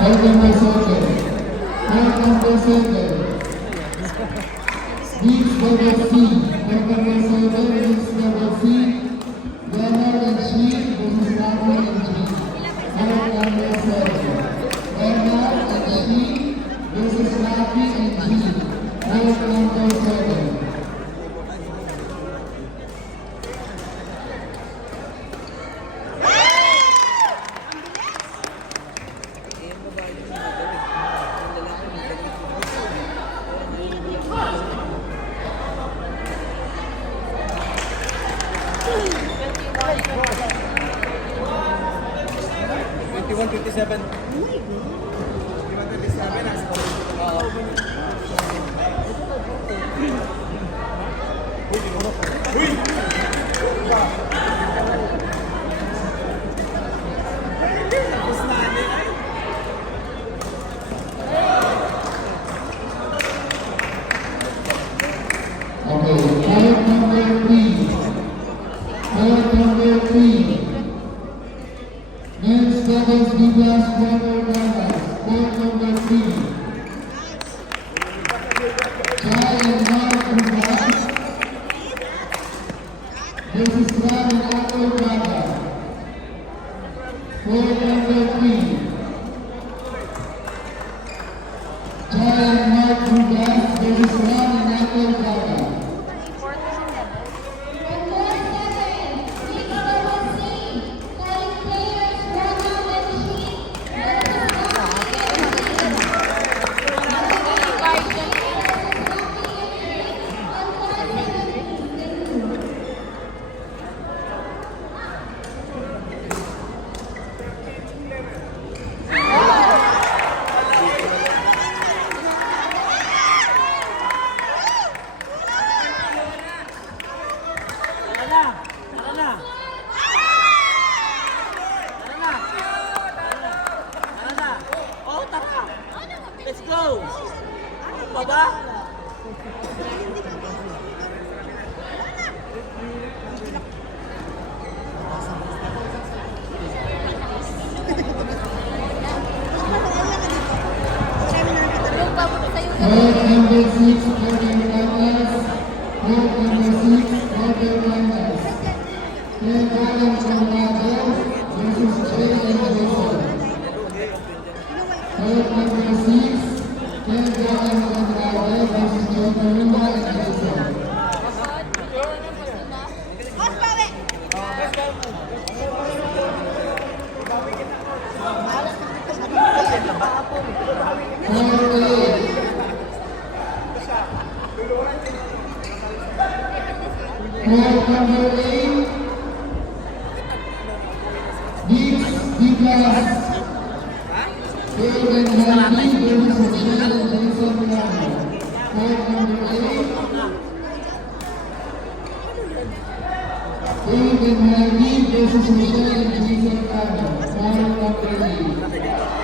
Fight number 7. Fight number 7. Mix number C. Fight number 7. Mix number C. Leonard and Sweet versus Rafi and G. Fight number 7. Leonard and Sweet versus Rafi and G. Fight number 7. Okay, fight number 3. Fight number 3. Men's doubles B-class quarterfinals. Fight number 3. Chai and Mark Rugas versus Ram and Apple Braga. Fight number 3. Chai and Mark Rugas versus Ram and Apple Braga. Let's go! Baba! Fight number 6, quarterfinals. Fight number 6, quarterfinals. Ken Alan Conrado versus Jay and Jason. Fight number 6, Ken Alan Conrado versus Jay Marina and Jason. Fight number 8, B-class. Dave and Happy versus Michelle and Jason Milano. Fight number 8, Dave and Happy versus Michelle and Jason Milano. Fight number 8.